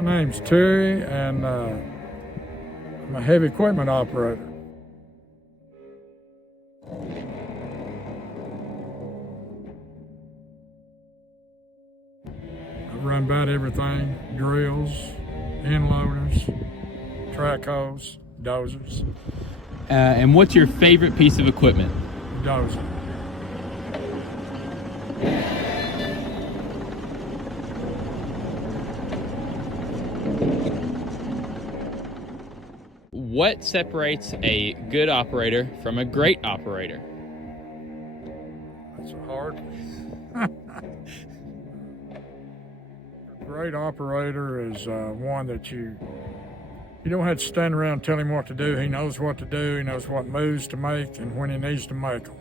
My name's Terry, and I'm a heavy equipment operator. I run about everything: drills, end loaders, track hoes, dozers, And what's your favorite piece of equipment? dozer. What separates a good operator from a great operator? That's a hard one. A great operator is one that you don't have to stand around and tell him what to do. He knows what to do. He knows what moves to make and when he needs to make them.